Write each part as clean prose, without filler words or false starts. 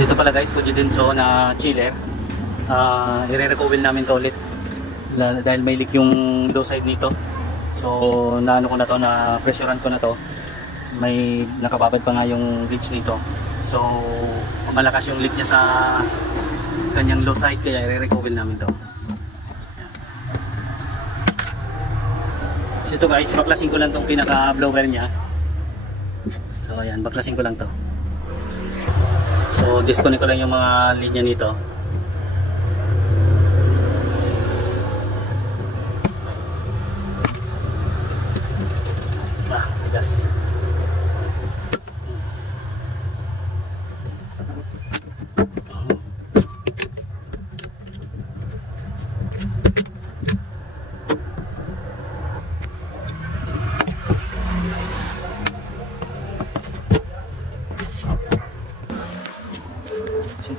So ito pala guys, Fujitsu na chiller. I-recoil namin to ulit dahil may leak yung low side nito. So naano ko na to, na pressurean ko na to. May nakababad pa nga yung gauge nito. So malakas yung leak niya sa kanyang low side, kaya i-recoil namin to. So ito guys, baklasin ko lang tong pinaka blower niya. So ayan, baklasin ko lang to. So disconnect ko lang yung mga linya nito. Bigas.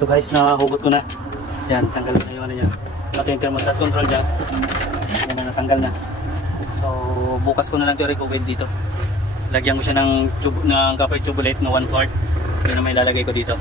Ito guys, nahugot ko na. Yan, tanggal na yung ano niya. Ito yung thermostat control dyan. Yan na, natanggal na. So bukas ko na lang ito i-recoil dito. Lagyan ko siya ng copper tubulate na 1/4. Yan na may lalagay ko dito.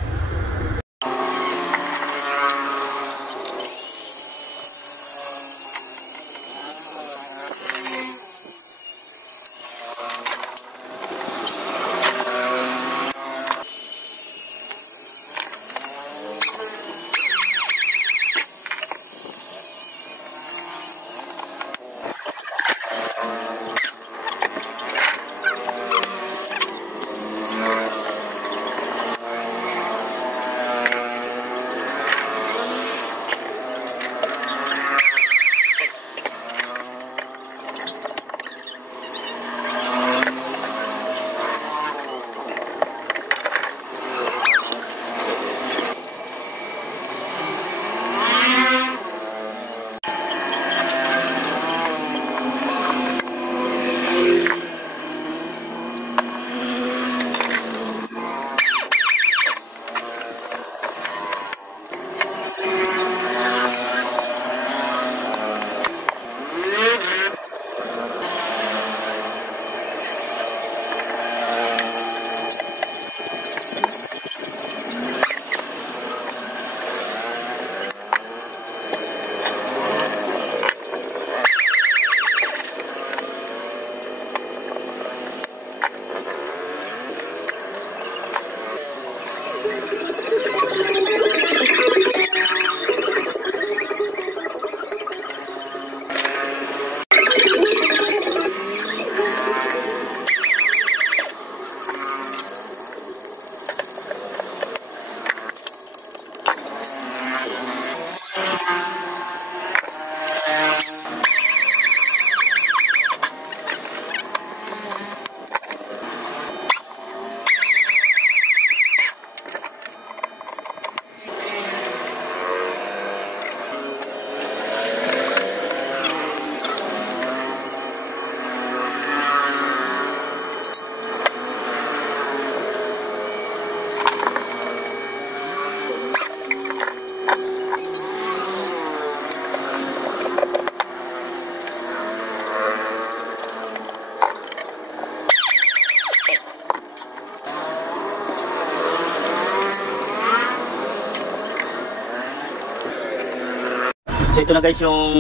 So ito na guys yung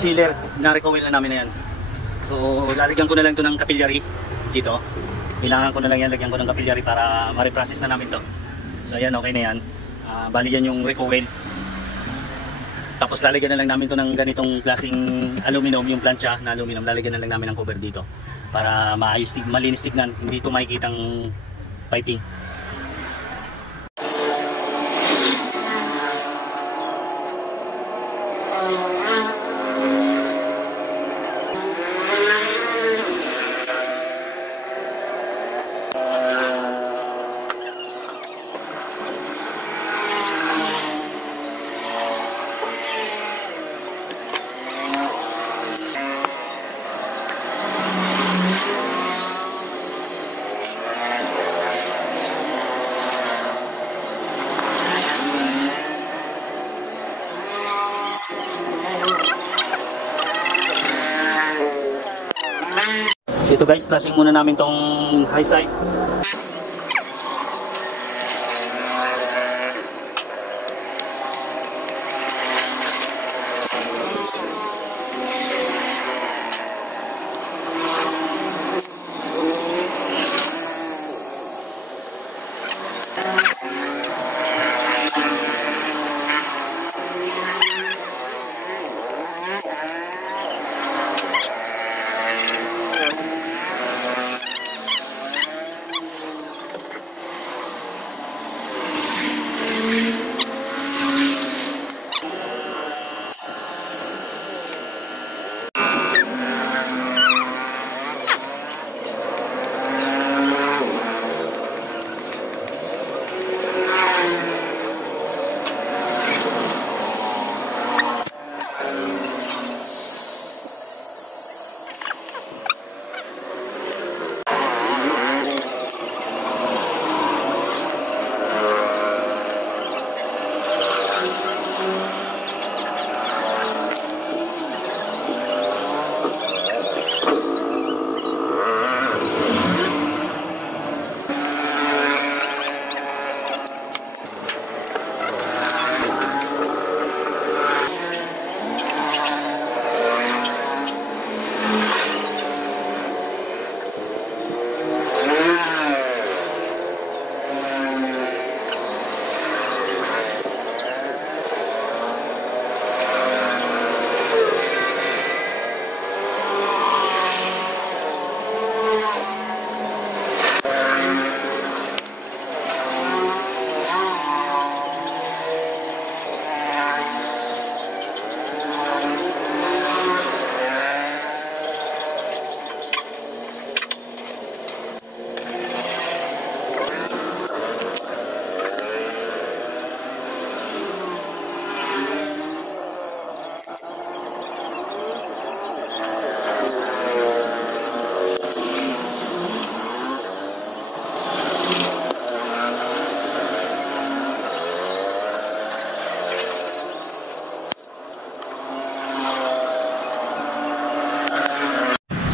chiller na recoil na namin na yan. So lalagyan ko na lang ito ng capillary dito. Kailangan ko na lang yan, lagyan ko ng capillary para ma-reprocess na namin to. So ayan, okay na yan. Bali yan yung recoil. Tapos lalagyan na lang namin to ng ganitong klaseng aluminum, yung plancha na aluminum. Lalagyan na lang namin ng cover dito para maayos, malinis tignan, hindi ito makikitang piping. So ito guys, flashing muna namin tong high side.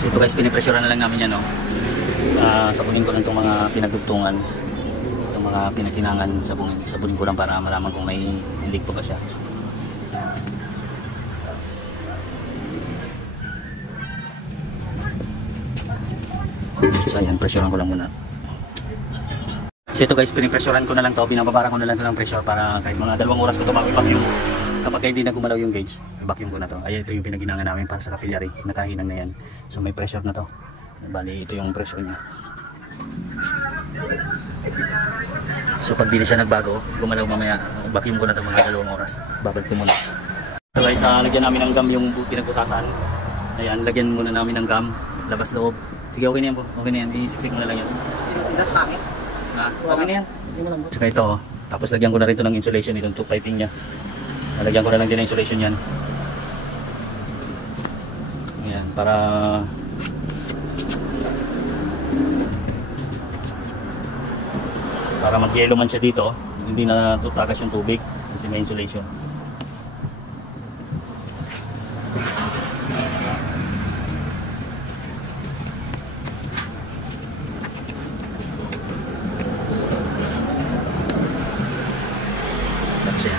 So ito guys, pinipressurean na lang namin yan, no. Sabunin ko lang itong mga pinagdugtungan, itong mga pinakinangan, sabunin ko lang para malaman kung may leak pa ba siya. So ayan, pressurean ko lang muna. So ito guys, pinipressurean ko na lang to, binababara ko na lang to ng pressure para kahit mga 2 oras ko ito mag-vacuum. Kapag hindi na gumalaw yung gauge, vacuum ko na to. Ayan, ito yung pinaginangan namin para sa capillary, nakahinang na yan. So may pressure na to. Bali, ito yung pressure niya. So pag di na siya nagbago, gumalaw mamaya, vacuum ko na to mga 2 oras. Babalik ko muna. So guys, lagyan namin ng gum yung pinagbutasan. Ayan, lagyan muna namin ng gum, labas loob. Sige, okay na yan po. Okay na yan, isiksik mo na lang yan. Okay na yan. Tsaka ito, tapos lagyan ko na rin ito ng insulation, itong tube piping nya. Lagyan ko na lang din ng insulation yan. Ayan, para mag-yelo man siya dito, hindi na tutagas yung tubig kasi may insulation.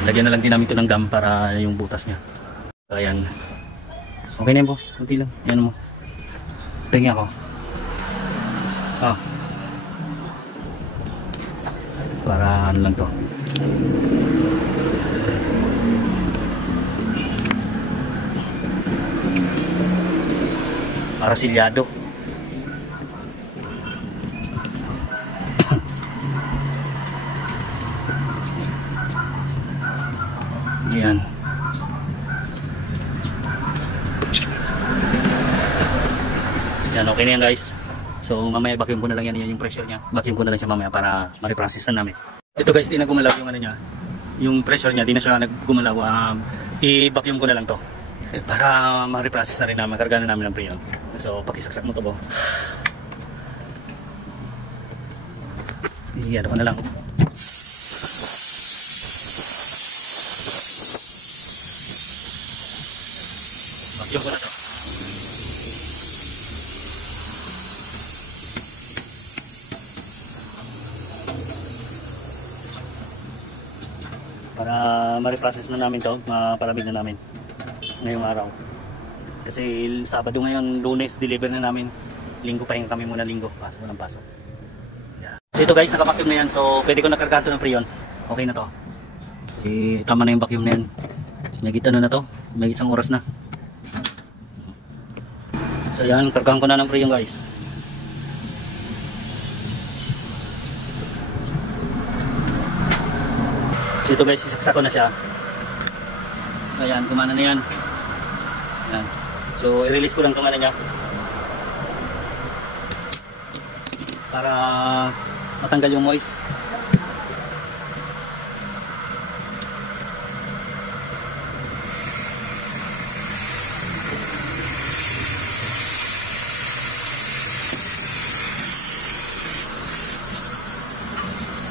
Lagyan na lang din namin ito ng gum para yung butas niya. Ayan. Okay na yan po. Kunti lang. Ayan mo. Tingin ako. Para ano lang to. Para silyado. Yan. Yan, okay na yan guys. So mamaya vacuum ko na lang yan yung pressure niya. Vacuum ko na lang siya mamaya para ma-reprocess na namin. Ito guys, di na gumalaw yung ano niya. Yung pressure niya, di na siya naggumalaw. I-vacuum ko na lang to para ma-reprocess na rin namin. Karga na namin ng preyon. So pakisaksak mo to po. Iyan ko na lang. Vacuum ko na to. Para ma-reprocess na namin to, mapalamig na namin ngayong araw. Kasi Sabado ngayon, Lunes, deliver na namin. Linggo pa yung kami muna, linggo. Pasok ng pasok. Yeah. So ito guys, naka-vacuum na yan. So pwede ko nakargaan to ng preyon. Okay na to. Tama na yung vacuum na yan. May ano na to. May 1 oras na. So yan, kargaan ko na ng preyon guys. So ito guys, sisaksak ko na siya. Ayan, kumana na yan. Ayan. So i-release ko lang itong ano niya para matanggal yung moist.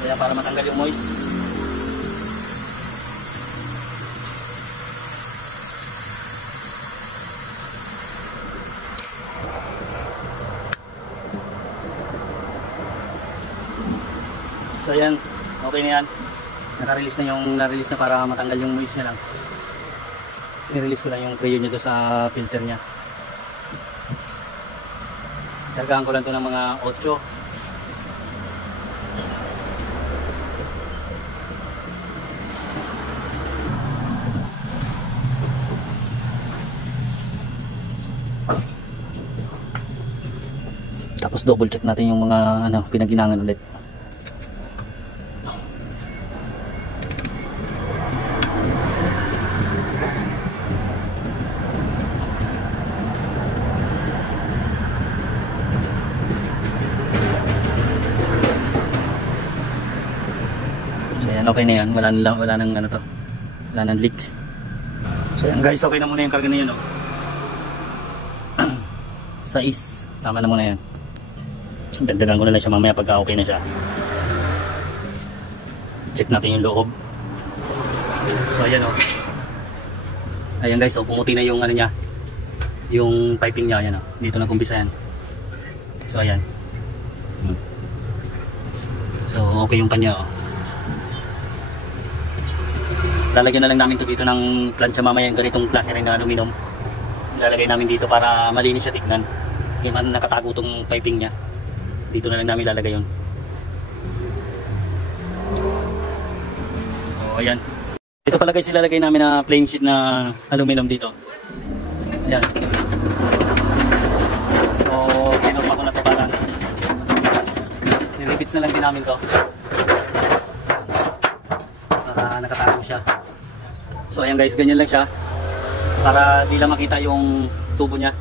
Kaya para matanggal yung moist. So yan, okay na yan. Naka-release na para matanggal yung moist niya lang. I-release ko lang yung preyon niya doon sa filter niya. Kargaan ko lang ito ng mga 8. Tapos double check natin yung mga pinaginangan ulit. So yan, okay na yan. Wala nang leak. So yan guys, okay na muna yung karga na yun. Size, tama na muna yan. Dagdagan ko na lang siya mamaya pagka okay na siya. Check natin yung loob. So ayan Ayan guys, so pumuti na yung ano niya. yung piping niya, ayan, dito nag-umpisa yan. So ayan. So okay yung panya, lalagyan na lang namin to dito ng plancha mamaya, yung ganitong klase rin na aluminum. Lalagay namin dito para malinis siya tignan. Hindi man nakatago tong piping niya. Dito na lang namin lalagay yun. So ayan. Ito pala guys, ilalagay namin na plain sheet na aluminum dito. Ayan. So kinurma ko na to para nilibits na lang din namin to para nakatago siya. So ayan guys, ganyan lang siya para di lang makita yung tubo niya.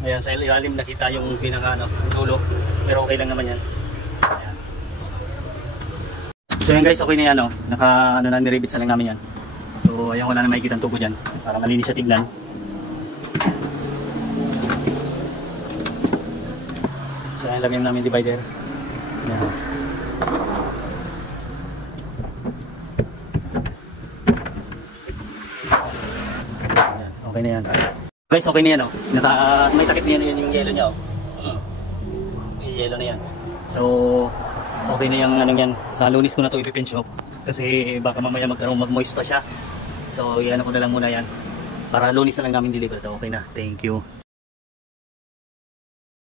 Ayan, sa ilalim nakita yung pinaka dulo, pero okay lang naman yan. Ayan. So ayan guys, okay na yan, niribits na lang namin yan. So ayan, wala na makikita ang tubo dyan para malinis siya tignan. So ayan, lagyan namin divider. Ayan. Okay na yan. Guys, okay na yan, may takip na yan yung yellow niya, May yellow na yan. So, okay na yung yan. Sa Lunes ko na ito ipipinch off. Kasi baka mamaya mag-moist pa siya. So, yan ko na lang muna yan. Para Lunes na lang namin deliver ito. Okay na. Thank you.